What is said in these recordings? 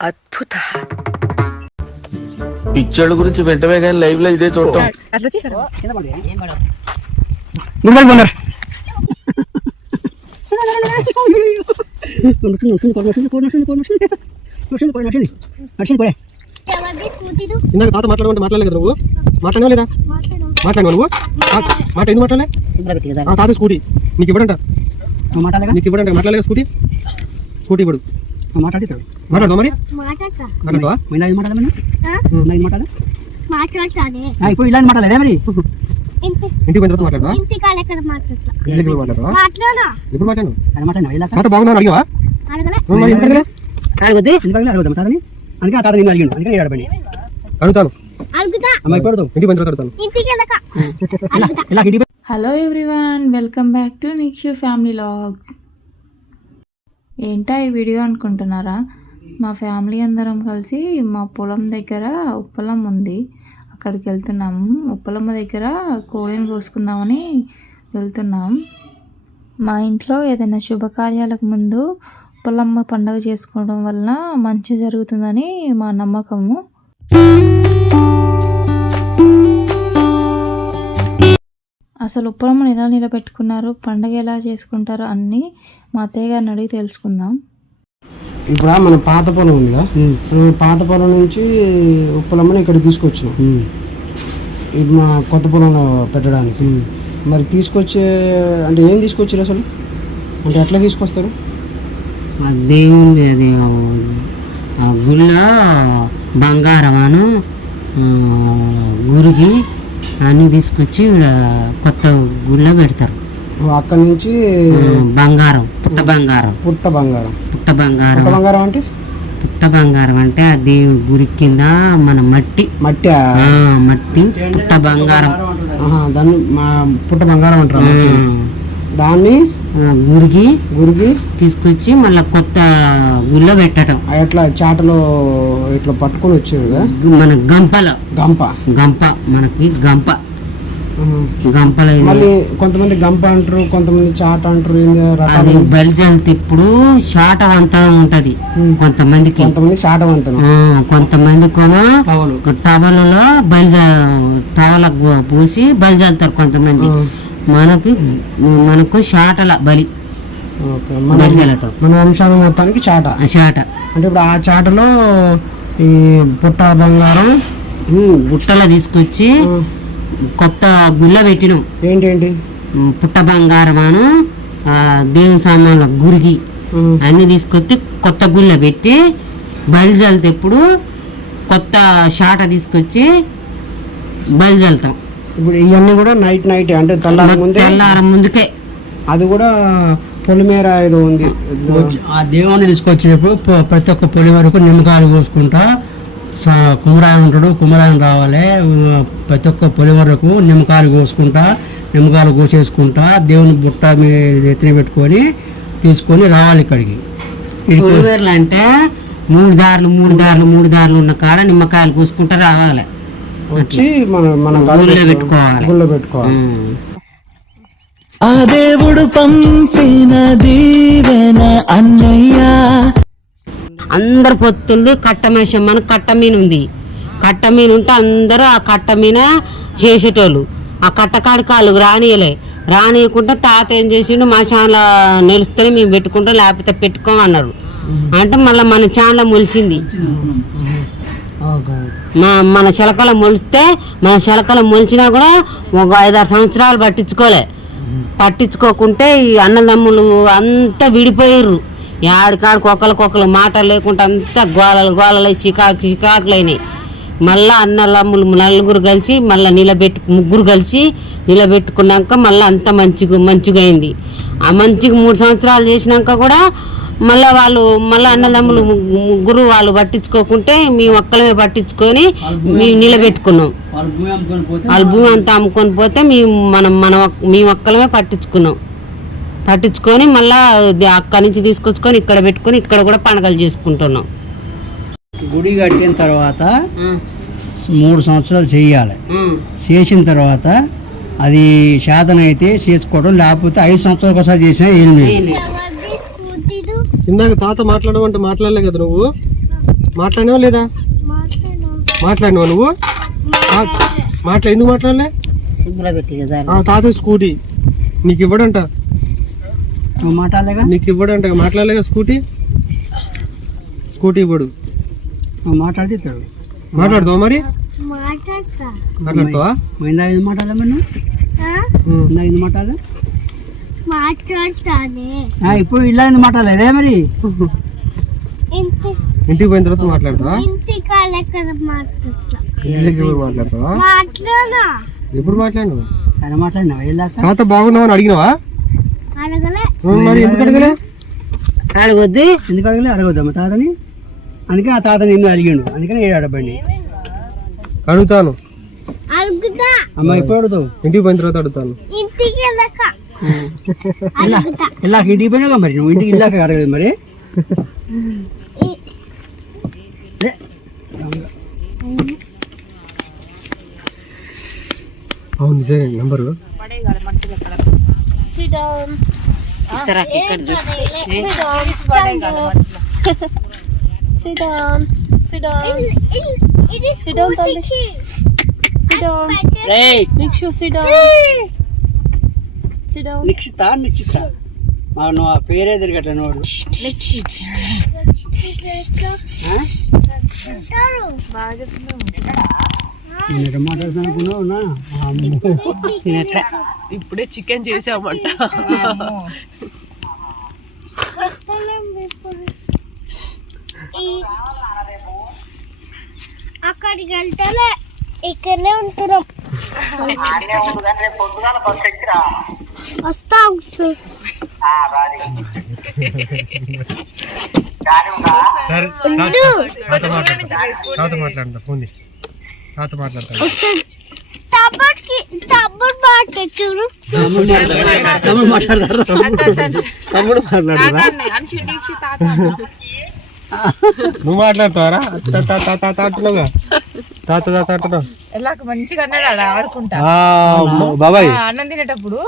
అద్భుత పిక్చర్ల గురించి వెంటనే కానీ లైవ్ లో ఇదే చూడటం. ఇందాక తాత మాట్లాడలేదు నువ్వు మాట్లాడినా లేదా? మాట్లాడినా నువ్వు మాట ఎందుకు మాట్లాడలే? తాత స్కూటీ నీకు ఇవ్వడంట, నీకు ఇవ్వడంట. మాట్లాడలేదు స్కూటీ ఇవ్వడు. మాట్లాడదా మరి? మాట్లాడతావా? ఇప్పుడు ఇలా మాట్లాడలేదా మరి? ఇంటికి పోయిన తర్వాత మాట్లాడదా? ఎప్పుడు మాట్లాడు? తాత బాగున్నా అడిగావా? అడుగుదాం తాతని. అందుకే ఆ తాత నేను అడిగాను, అందుకే అడగండి. అడుగుతాను అమ్మాయి, పడుతాం ఇంటికి పోయిన తర్వాత అడుగుతాను. Hello everyone, welcome back to Nikshu family vlogs. ఏంటా ఈ వీడియో అనుకుంటున్నారా? మా ఫ్యామిలీ అందరం కలిసి మా పొలం దగ్గర ఉప్పలం ఉంది, అక్కడికి వెళ్తున్నాము. ఉప్పలమ్మ దగ్గర కోడిని కోసుకుందామని వెళ్తున్నాం. మా ఇంట్లో ఏదైనా శుభకార్యాలకు ముందు ఉప్పలమ్మ పండుగ చేసుకోవడం వలన మంచి జరుగుతుందని మా నమ్మకము. అసలు ఉప్పలమ్మను ఎలా నిలబెట్టుకున్నారు, పండుగ ఎలా చేసుకుంటారో అన్నీ మా అత్తయ్య గారిని అడిగి తెలుసుకుందాం. ఇప్పుడు మన పాత పొలం ఉందిగా, పాత పొలం నుంచి ఉప్పలమ్మని ఇక్కడ తీసుకొచ్చినాం ఇది మా కొత్త పొలంలో పెట్టడానికి. మరి తీసుకొచ్చే అంటే ఏం తీసుకొచ్చారు అసలు? అంటే ఎట్లా తీసుకొస్తారు? దేవుని అది గుళ్ళ బంగారమాను గురికి అన్ని తీసుకొచ్చి కొత్త గుళ్ళ పెడతారు. అక్కడి నుంచి బంగారం, పుట్ట బంగారం అంటే పుట్ట బంగారం అంటే ఆ దేవుడి గురి కింద మన మట్టి పుట్ట బంగారం, దాన్ని పుట్ట బంగారం అంటారు. దాన్ని గురికి తీసుకొచ్చి మళ్ళీ కొత్త గుళ్ళో పెట్టడం. ఎట్లా చాటలో ఇట్లా పట్టుకొని వచ్చేది మన గంప మనకి గంపలో మళ్ళీ కొంతమంది గంప అంటారు, కొంతమంది చాట అంటారు. అది బలిజల్తే ఇప్పుడు చాటవంతనం ఉంటది కొంతమందికి, చాటవంతనం, కొంతమంది టవలలో టవల పూసి బలిజల్తారు కొంతమంది. మనకు చాటల బలి మన వంశాల మొత్తానికి చాట అంటే ఇప్పుడు ఆ చాటలో ఈ పుట్ట బంగారం బుట్టలో తీసుకొచ్చి కొత్త గుళ్ళ పెట్టినాం. ఏంటి పుట్ట బంగారమాను దేవుని సామాన్ల గురికి అన్ని తీసుకొచ్చి కొత్త గుళ్ళ పెట్టి బలిజల్తే ఎప్పుడు కొత్త చాట తీసుకొచ్చి బలిజల్తాం. ఇప్పుడు ఇవన్నీ కూడా నైట్ అంటే తెల్లారం ముందుకే. అది కూడా పొలిమేర ఏదో ఉంది. ఆ దేవుని తీసుకొచ్చినప్పుడు ప్రతి ఒక్క పొలి వరకు నిమ్మకాయలు కోసుకుంటా కుమరాయన ఉంటాడు, కుమరాయన రావాలి. ప్రతి ఒక్క పొలి వరకు నిమ్మకాయలు కోసేసుకుంటా దేవుని బుట్ట మీద ఎత్తిన పెట్టుకొని తీసుకొని రావాలి ఇక్కడికి. పొలిమేరలు అంటే మూడు దారులు ఉన్న కాడ నిమ్మకాయలు కోసుకుంటా రావాలి, వచ్చి మన గుళ్ళో పెట్టుకోవాలి. ఆ దేవుడు పంపిన దీవెన అన్నయ్య. అందరు పొత్తుల్ది కట్టమేషం, మనకు కట్టమీన ఉంది. కట్టమీన ఉంటే అందరూ ఆ కట్టమీన చేసేటోళ్ళు. ఆ కట్టకాడి కాళ్ళు రానియకుండా తాత ఏం చేసిండు, మా ఛానల్ నిలుస్తేనే మేము పెట్టుకుంటాం, లేకపోతే పెట్టుకోమన్నారు. అంటే మళ్ళీ మన ఛానల్ మొలిచింది. మన చిలకల మొలిచినా కూడా ఒక 5-6 సంవత్సరాలు పట్టించుకోకుంటే ఈ అన్నదమ్ములు అంతా విడిపోయారు. ఏడికాడికి ఒకరికొకరు మాటలు లేకుండా అంతా గోలలు చికాకులైనాయి. మళ్ళీ అన్నదమ్ములు ముగ్గురు కలిసి నిలబెట్టుకున్నాక మళ్ళీ అంత మంచిగా అయింది. ఆ మంచిగా 3 సంవత్సరాలు చేసినాక కూడా మళ్ళీ అన్నదమ్ములు ముగ్గురు వాళ్ళు పట్టించుకోకుంటే మేము ఒక్కలమే పట్టించుకొని మేము నిలబెట్టుకున్నాం. వాళ్ళ భూమి అంతా అమ్ముకొని పోతే మేము ఒక్కలమే పట్టించుకొని మళ్ళీ అక్కడి నుంచి తీసుకొచ్చుకొని ఇక్కడ పెట్టుకొని ఇక్కడ కూడా పండుగలు చేసుకుంటున్నాం. గుడి కట్టిన తర్వాత 3 సంవత్సరాలు చేయాలి. చేసిన తర్వాత అది శాతం అయితే చేసుకోవడం, లేకపోతే 5 సంవత్సరాలకు ఒకసారి చేసినా ఏం లేదు. ఇందాక తాత మాట్లాడమంటే మాట్లాడలే కదా నువ్వు? మాట్లాడినావా లేదా? మాట్లాడినావా నువ్వు? ఎందుకు మాట్లాడలే? తాత స్కూటీ నీకు ఇవ్వడంట. నువ్వు మాట్లాడలేగా? నీకు ఇవ్వడంట. మాట్లాడలేగా? స్కూటీ ఇవ్వడు. నువ్వు మాట్లాడితే ఇస్తాడు. మాట్లాడతావా మరి? మాట్లాడతావా? ఇందాక ఎందుకు మాట్లాడలే మరి నువ్వు? ఇందాక ఎందుకు మాట్లాడలే? ఇప్పుడు ఇలా ఎందుకు మాట్లాడలేదే మరి? ఇంటికి పోయిన తర్వాత మాట్లాడతావా? మాట్లాడతావా? ఎప్పుడు మాట్లాడినావు? ఆయన మాట్లాడినావా? వెళ్ళాక తాత బాగున్నావు అని అడిగినావా? మరి ఎందుకు అడగలే? అడగొద్దు. ఎందుకు అడగలే? అడగొద్దమ్మా తాతని. అందుకే ఆ తాత నిన్ను అడిగిండు, అందుకని ఏడు అడగండి. అడుగుతాను అమ్మ ఎప్పుడు అడుగుతావు? ఇంటికి పోయిన తర్వాత అడుగుతాను. వెళ్ళాక ఇంటికి పోయినాక మరి నువ్వు ఇంటికి వెళ్ళాక అడగలేదు మరి. అవును నిజమే నంబరు. నిక్షిత నువ్వు ఆ పేరే తిరగట్లే నోడు. మాట్లాడుతున్నా ఇప్పుడే చికెన్ చేసామంట. అక్కడికి వెళ్తేనే ఇక్కడనే ఉంటున్నాం. వస్తా తాత మాట్లాడతా ఫోన్ తాత మాట్లాడతా. చూడు తమ్ముడు మాట్లాడతారా? నువ్వు మాట్లాడతావరా? అంటున్నావుగా తాత అంటున్నావు. మంచిగా అన్నాడు ఆడుకుంటా బాబాయ్. అన్నం తినేటప్పుడు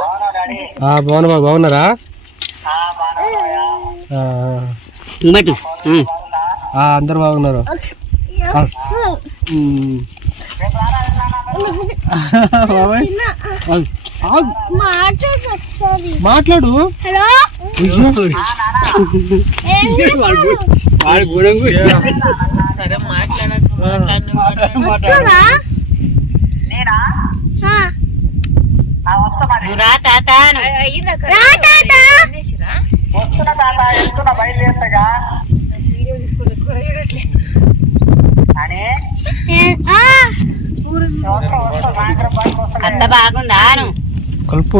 బాగున్నారా? అందరు బాగున్నారు. మాట్లాడు. హలో సరే వీడియో తీసుకుంటే అంత బాగుందా? కలుపు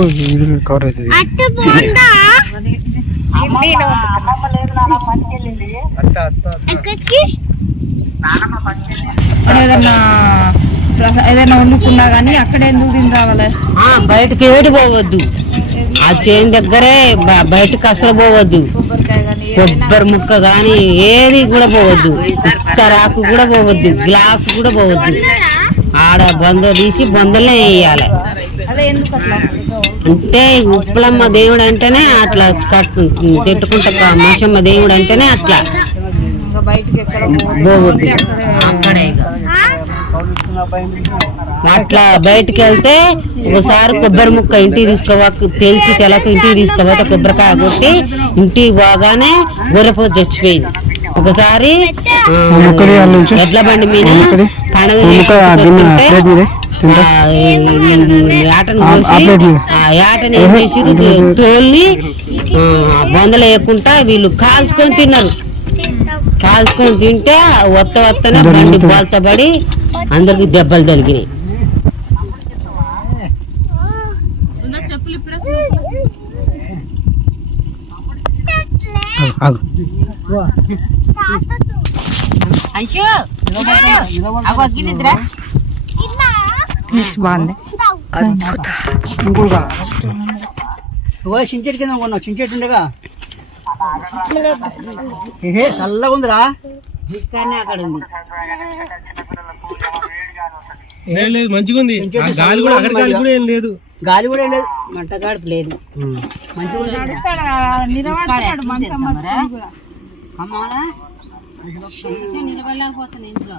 కవర్ అవుతుంది. ఏదైనా వండుకున్నా గానీ అక్కడే ఎందుకు తిని రావాలి? బయటకి ఏటి పోవద్దు. ఆ చేను దగ్గరే బయటకు అసలు పోవద్దు. కొబ్బరి ముక్క గాని ఏది కూడా పోవద్దు. ఇస్తరాకు కూడా పోవద్దు. గ్లాస్ కూడా పోవద్దు. ఆడ బొంద తీసి బొందలే వేయాలి. అంటే ఉప్పలమ్మ దేవుడు అంటేనే అట్లా తిట్టుకుంటా. మషమ్మ దేవుడు అంటేనే అట్లా పోవద్దు. అక్కడే అట్లా బయటికి వెళ్తే ఒకసారి కొబ్బరి ముక్క ఇంటికి తెలిసి తెలకు ఇంటికి తీసుకోపోతే కొబ్బరికాయ కొట్టి ఇంటికి పోగానే గొర్రెపోతు చచ్చిపోయింది. ఒకసారి ఎడ్ల బండి మీద పండుగ ఆటను కోసి ఆ ఆటను ఏం చేసి తోల్ని బొందలు వేయకుండా వీళ్ళు కాల్చుకొని తిన్నారు. కాల్చుకొని తింటే వత్తనే బండి బోల్త పడి అందరికి దెబ్బలు తగిలినాయి. బాగుంది. చించెట్ కింద కొన్నావు. చించెట్ ఉండగా ఏ చల్లగా ఉందిరా. అక్కడ ఉంది. లేదు మంచిగా ఉంది. గాలి కూడా అక్కడ గాలి కూడా ఏం లేదు. గాలి కూడా లేదు. మంట గడుపు లేదు. నిలబడతాడు మంచం పట్టుకొని కూడా. నిలబడలేకపోతాను ఇంట్లో.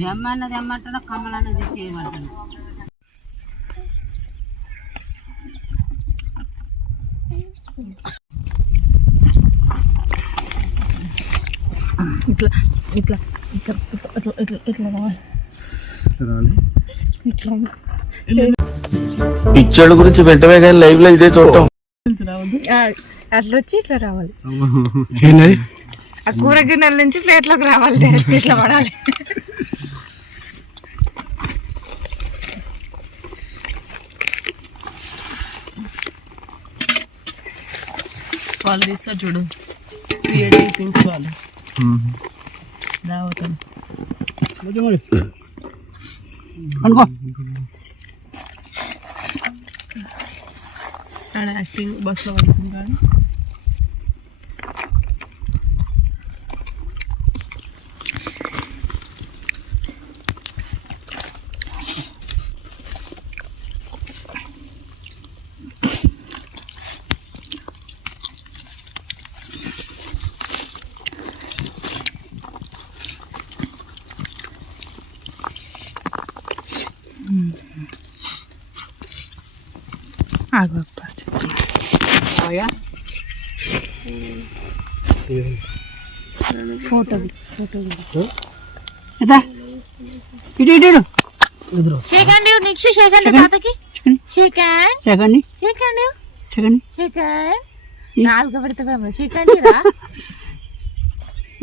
జమ్మన్నది ఏమంటానో కమ్మలన్నది చేయమంటాను. ఇట్లా ఇట్లా ఇట్లా ఇట్లా ఇట్లా ఇట్లా కావాలి. ఇట్లా పిచ్చోళ్ళ గురించి వెంటనే కానీ లైవ్ లో ఇదే చూడటం. అట్లా వచ్చి ఇట్లా రావాలి. ఆ కూర గిన్నెల నుంచి ప్లేట్లోకి రావాలి. డైరెక్ట్ ఇట్లా పడాలి. వాళ్ళు తీస్తారు చూడు, క్రియేటివ్ థింగ్స్ వాళ్ళు రావుతాను. అనుకో ఆడ యాక్టింగ్ బస్సులో పడుతుంది కానీ ఆగు ఫస్ట్ ఫోటో ఇటు ఇటు ఇటు షేకండి నెక్స్ట్ షేకండి తాతకి షేకండ్ చెకండి షేకండి చెకండి షేకండ్ నాలుగు పెడతావేమో షేకండి రా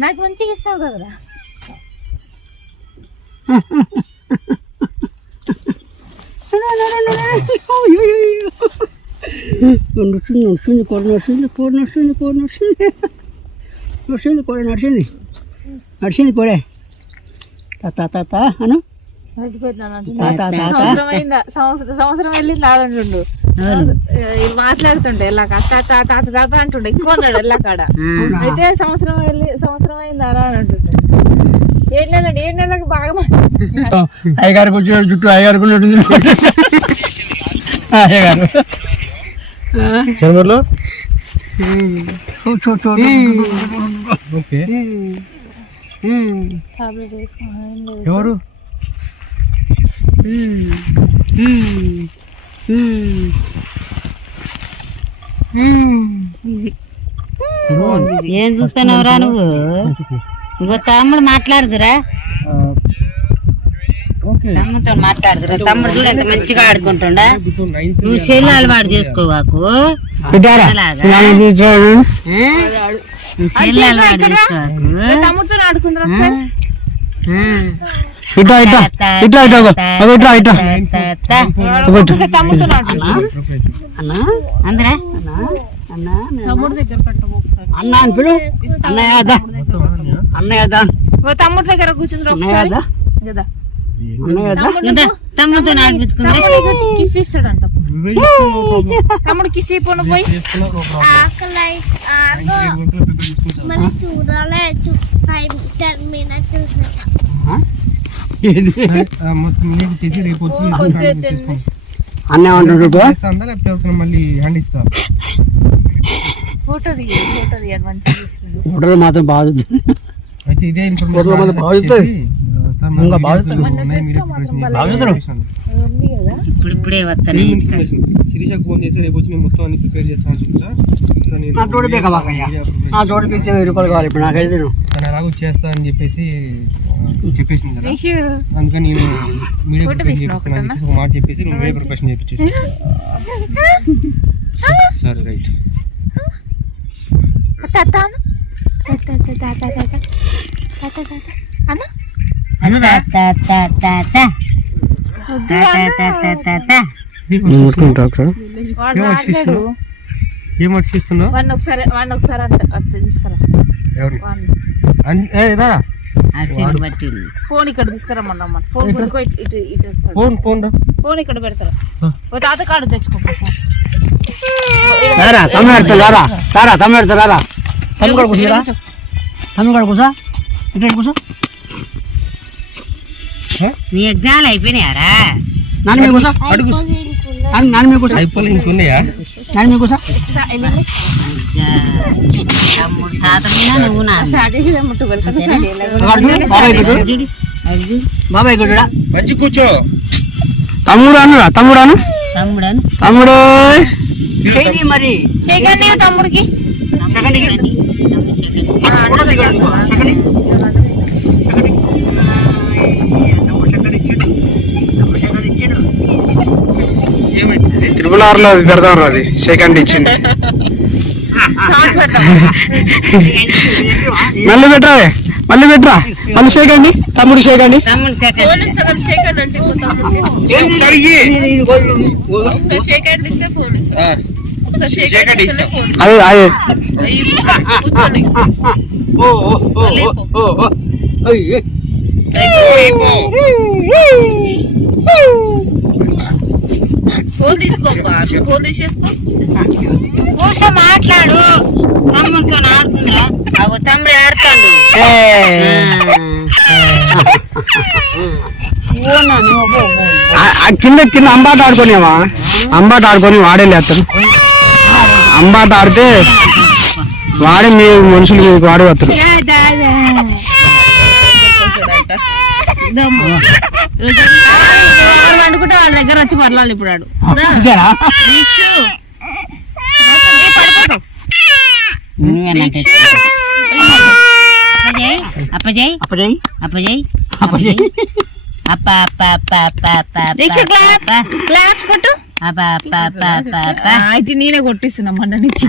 నాకు మంచిగా ఇస్తావు కదరా నడుస్తుంది కూర నడుస్తుంది కూర నడుస్తుంది కూర నడుస్తుంది నడుస్తుంది కూర నడిచింది నడిచింది కూర తాత అను సంవత్సరం వెళ్ళింది ఆడంటుండు మాట్లాడుతుండే ఎలా తాత తాత తాత అంటుండే ఎక్కువ అన్నాడు ఎలా కాడ అయితే సంవత్సరం అయింది అలా అని అంటుండే 7 నెలలకు బాగా అయ్యగారు కూర్చో జుట్టు అయ్యగారు అయ్యగారు చంద్రలో ఓకే టాబ్లెట్ వేసుకున్నాను ఎవరు ఏం చూస్తున్నావురా నువ్వు? ఇంకో తమ్ముడు మాట్లాడుదురా, తమ్ముతో మాట్లాడుదురా. తమ్ముడు చూడు ఎంత మంచిగా ఆడుకుంటుండా. నువ్వు సెల్ అలవాటు చేసుకోవాకు, నువ్వు సెల్ అలవాటు చేసుకోవాకు. తమ్ముడితో ఆడుకుందరు ఒకసారి తమ్ముడితో అందరా తమ్ముడు దగ్గర పెట్టము ఒకసారి అన్న అని పిలు అన్నయ్య తమ్ముడి దగ్గర కూర్చుంది ఒకసారి కదా తమ్ముతో ఆడిపించుకుంటే కిస్ ఇస్తాడంట తమ్ముడు కిస్ అయిపోను పోయి మళ్ళీ చూడాలి 5-10 minutes అన్నయ్య అంటుండ్రు మళ్ళీ హ్యాండ్ ఇస్తా ఫోటో తీయాలి మంచిగా ఇస్తుంది ఫోటోలు మాత్రం బాగా అయితే ఇదే ఇప్పుడిప్పుడే వస్తానే శిరీషకు ఫోన్ చేసి రేపు వచ్చి నేను మొత్తం అన్ని ప్రిపేర్ చేస్తాను చూసా. నా తోడు నా తోడు పీకితే 1000 రూపాయలు కావాలి ఇప్పుడు నాకైతే తను ఎలాగో చేస్తా అని చెప్పేసి చెప్పేసింది కదా, అందుకని నేను మీడియా ప్రిపరేషన్ చేపిస్తాను ఒక మాట చెప్పేసి నువ్వు మీడియా ప్రిపరేషన్ చేపించేసి సరే రైట్ ఏం అడిగిస్తున్నావు వాడిని ఒకసారి అట్లా తీసుకురా ఎవరు ఫోన్ ఇక్కడ తీసుకురమ్మన్నమాట ఫోన్ గుర్తుకో ఇటు వస్తాడు ఫోన్ ఇక్కడ పెడతారా ఓ తాత కాడు తెచ్చుకో కూసా ఇట్లా కూసా నీ ఎగ్జామ్లు అయిపోయినాయారా? నన్ను కూసా అడుగు నాన్న మీకు అయిపోలే ఇంకొన్నాయా? నాన్న మీకు తమ్ముడు తాత మీద నువ్వు బాబాయ్ గుడ్డా మంచి కూర్చో. తమ్ముడు అను తమ్ముడు తమ్ముడు మరి తమ్ముడికి తిరుమల పెడతాం అది సెకండ్ ఇచ్చింది. మళ్ళీ పెట్టరా మళ్ళీ షేకండి తమ్ముడు షేకండి. Phone తీసుకోపా, phone తీసేసుకో. కూర్చో మాట్లాడు. తమ్ముడితో ఆడుతుందా? తమ్ముడు ఆడుతాడు. కింద అంబాట ఆడుకోనేమా, అంబాట ఆడుకొని వాడే లేస్తాడు. అంబాట ఆడితే వాడే మీ మనుషులు మీకు వాడే వస్తాడు. వండుకుంటే వాళ్ళ దగ్గర వచ్చి మరలాలి. ఇప్పుడు ఆడు అప్పజయ్ అప్పజయ్ అప్పజయ్ అప్పజయ్ అప్ప అప్ప అప్ప అప్ప అప్ప క్లాప్స్ కొట్టు. అయితే నేనే కొట్టిస్తున్నా మొన్న నుంచి.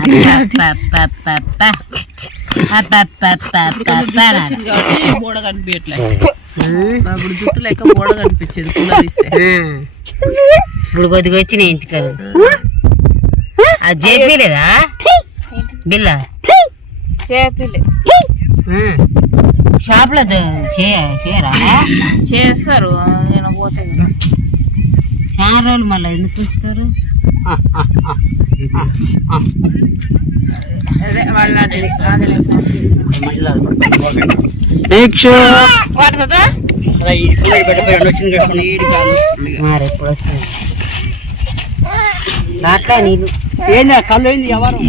బోడ కనిపించట్లేదు. అప్పుడు జుట్టు లెక్క బోడ కనిపించేది. ఇప్పుడు కొద్దిగా వచ్చినాయి ఇంటికి. అది చేపిలేదా బిల్ల? చేపిలే. షాప్ లో చేయరా? చేస్తారు. నేను పోతే చాలా రోజులు మళ్ళీ ఎందుకు ఉంచుతారు? అదే వాళ్ళ మరి ఎప్పుడు వస్తుంది నాట్లా నీళ్ళు? ఏంది కళ్ళు ఏంది ఎవరు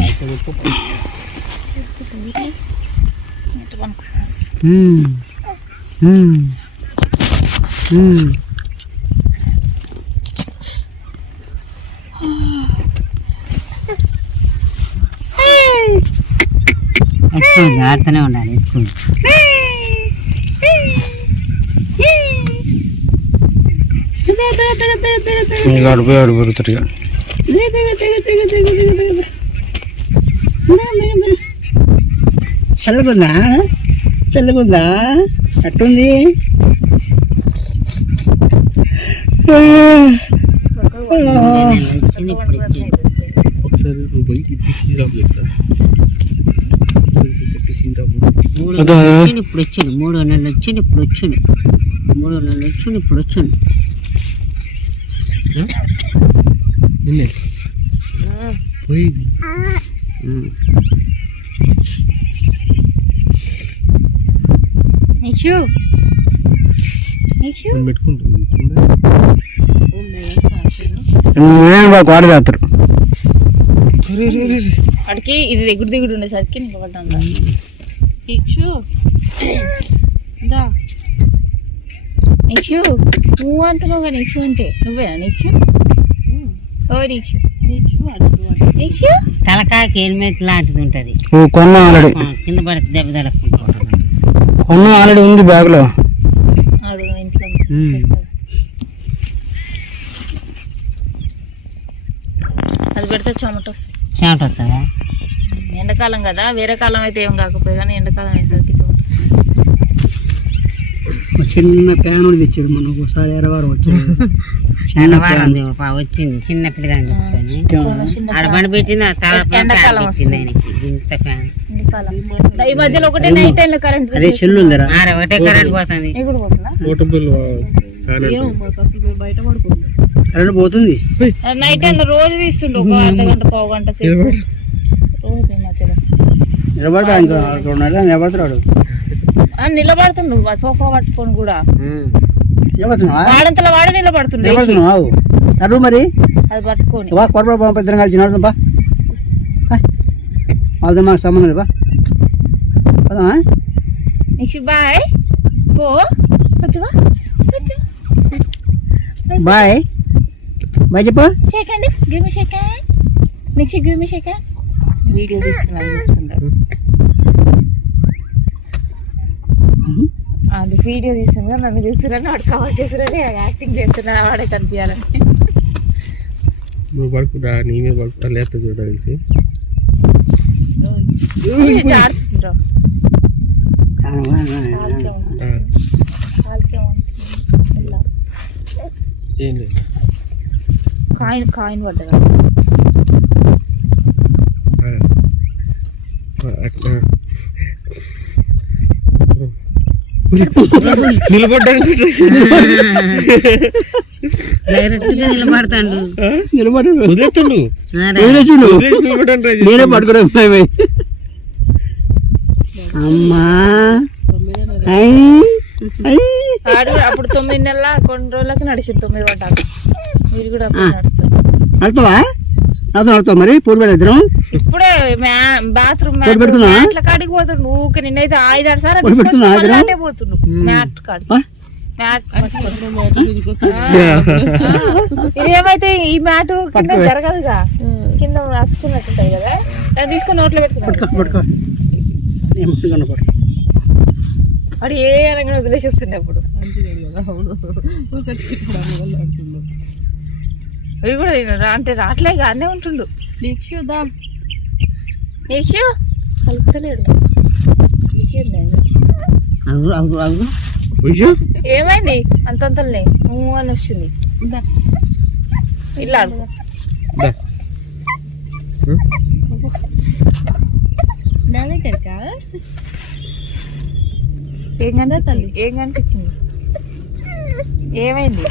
ఎత్తుకుంది, ఆడుతూనే ఉండాలి. ఎత్తుకుంది. అడిపోయాడు పెరుగుతాడు. చల్లగుందా అట్టుంది. వచ్చింది ఇప్పుడు ఇచ్చింది. ఇప్పుడు వచ్చింది. 3 నెలలు వచ్చింది. ఇప్పుడు వచ్చింది. 3 నెలలు వచ్చింది. ఇప్పుడు వచ్చింది. వాడు వేస్తారు. అడికి ఇది దిగుడు దిగుడు ఉండేసరికి నీకు పడ్డా. నీక్షు నువ్వు అంటున్నావు కదా. నీక్షు అంటే నువ్వేనా? నీక్షు ఓ నీక్షు నీక్షు తలకాయకి హెల్మెట్ లాంటిది ఉంటది. కొన్నా ఆల్రెడీ. కింద పడితే దెబ్బ తలకుంటా. కొన్నా ఆల్రెడీ ఉంది బ్యాగ్ లో. అడుగు ఇంట్లో అది పెడితే చెమట వస్తుంది. చెమట వస్తుందా? ఎండాకాలం కదా. వేరే కాలం అయితే ఏం కాకపోయి కానీ ఎండాకాలం వేసరికి చెమట వస్తుంది. చిన్న ప్యాన్ తెచ్చాడు మన ఒకసారి ఎరవారం వచ్చాడు. వచ్చింది చిన్న పిల్లగాని తీసుకొని ఆడ బండి పెట్టింది. ఎండాకాలం వస్తుంది. ఇంత ఫ్యాన్ ఈ మధ్యలో ఒకటే నైట్ టైం లో కరెంట్ అదే చెల్లు ఉందిరా. ఒకటే కరెంట్ పోతుంది. కరెంట్ పోతుంది. నైట్ టైం రోజు తీస్తుండే. ఒక అర్ధగంట పావు గంట సేపు రోజు మధ్యలో నిలబడతాడు. నిలబడుతుండు సోఫా పట్టుకొని కూడా. వాడంతలో వాడే నిలబడుతుండే. నడు మరి అది పట్టుకొని వా కొరపడ బాబు ఇద్దరం కలిసి నడుదాం బా వాళ్ళతో మాకు సంబంధం లేదు బా పోదామా నెక్స్ట్ బాయ్ పో వచ్చువా బాయ్ బాయ్ చెప్పు షేకండి give me shake hand next give me shake hand video తీస్తున్నాడు అది వీడియో తీస్తున్నా నన్ను తీస్తున్నాను వాడు కవర్ చేస్తున్నాను యాక్టింగ్ చేస్తున్నా వాడే కనిపించాలని నువ్వు పడుకుంటా నీ మీద పడుకుంటా లేత చూడ తెలిసి ఆడుతుంటావు ఏం లేదు కాయిన్ పడ్డదా నిలబడ్డానికి డైరెక్ట్ గా నిలబడతాడు నిలబడు వదిలేస్తుండు నేనే పట్టుకునే అమ్మా ఆడు అప్పుడు 9 నెలల కొన్ని రోజులకి నడిచిండు 9 పడ్డాక మీరు కూడా నడుస్తారు నడుతావా నాతో నడుతావు మరి పూలు పెడతాం ఇప్పుడే బాత్రూమ్ పెట్టుకుందా? మ్యాట్ల కాడికి పోతుండు ఊకే నిన్నైతే 5-6 సార్లు పెట్టుకుందా? తీసుకొచ్చి పోతుండు మ్యాట్ కాడి మ్యాట్ ఇదేమైతే ఈ మ్యాట్ కింద జరగదుగా కింద అతుకున్నట్టుంటాయి కదా దాన్ని తీసుకొని నోట్లో పెట్టుకున్నాడు వాడు ఏ అనగా వదిలేసి వస్తుండే అప్పుడు ఇవి కూడా తినరా అంటే రాట్లే గానే ఉంటుండు నీక్షు కలుపుతలేడు ఏమైంది అంతంతలే అని వస్తుంది ఇలా ఏం కనిపించింది ఏం కనిపించింది ఏమైంది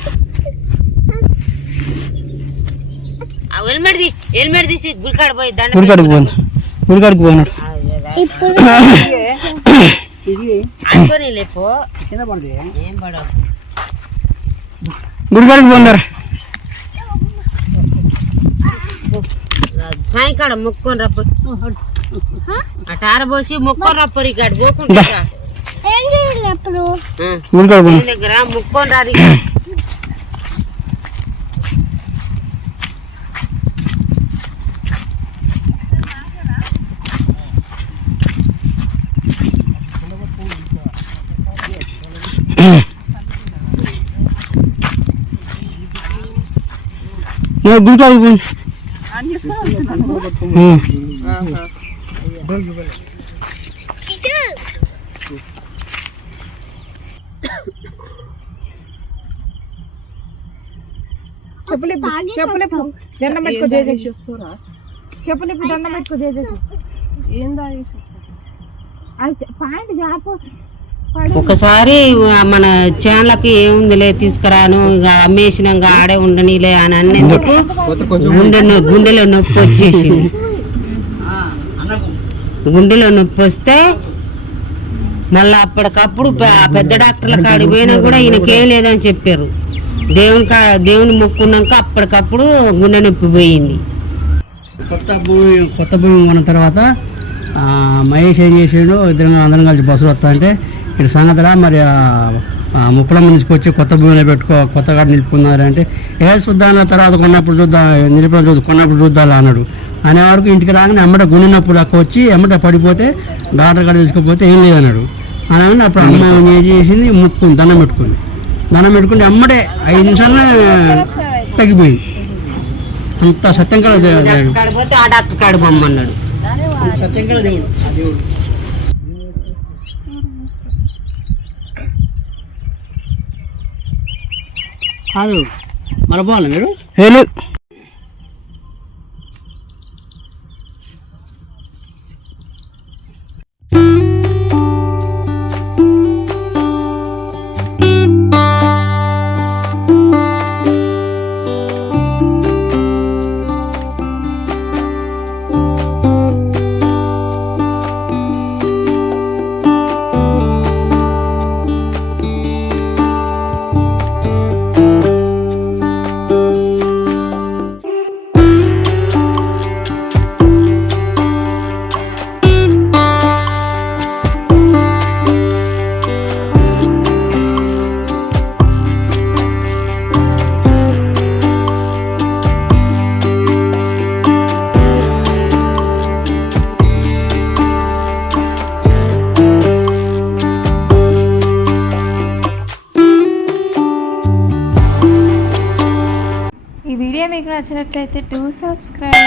హెల్మెట్ తీసి గురికాడ పోయి గుడికాడికి పోయినాడు అనుకోని లేపో కింద పడితే ఏం పడవు గుడికాడికి పోయినారు సాయంకాలం మొక్కొని రప్ప అటు ఆరబోసి మొక్కొని రప్పరు ఇక్కడ పోకుండా ఏం చేయాలి అప్పుడు గుడికాడికి పోయినా దగ్గర మొక్కొని రాదు గుడికాడికి పోయి చెప్పలేపు దండం పెట్టుకో చెప్పలేపు దండం పెట్టుకో ఏందా పాయింట్ జాపో ఒకసారి మన చేన్లకి ఏముందిలే తీసుకురాను ఇక అమ్మేసినాక ఆడే ఉండనిలే అని అన్నందుకు గుండెలో నొప్పి వచ్చేసింది గుండెలో నొప్పి వస్తే మళ్ళీ అప్పటికప్పుడు పెద్ద డాక్టర్ల కాడికి పోయినా కూడా ఈయనకేం లేదని చెప్పారు దేవుని మొక్కున్నాక అప్పటికప్పుడు గుండె నొప్పి పోయింది. కొత్త భూమి కొన్న తర్వాత మహేష్ ఏం చేసాడు ఇద్దరు అందరం కలిసి బస్సులు వస్తా అంటే ఇక్కడ సంగతిలా మరి ముప్పలమ్మ తీసుకొచ్చి కొత్త భూమిలో కొత్తగా నిలుపుకున్నారు అంటే చూద్దాం తర్వాత కొన్నప్పుడు చూద్దాం కొన్నప్పుడు చూద్దాం అన్నాడు. అనే వరకు ఇంటికి రాగానే ఎమ్మట గుండె నొప్పులు లెక్క వచ్చి ఎమ్మట పడిపోతే డాక్టర్ కాడ తీసుకుపోతే ఏం లేదన్నాడు. అని అప్పుడు అమ్మ ఏం చేసింది దండం పెట్టుకుంది ఎమ్మటే 5 నిమిషాలనే తగ్గిపోయింది. అంత సత్యం కల కాడిపోతే ఆ డాక్టర్ కాడి బొమ్మన్నాడు. సత్యం కల దేవుడు ఆ దేవుడు కాదు మన పోవాలి మీరు వీడియో మీకు నచ్చినట్లయితే డూ సబ్స్క్రైబ్.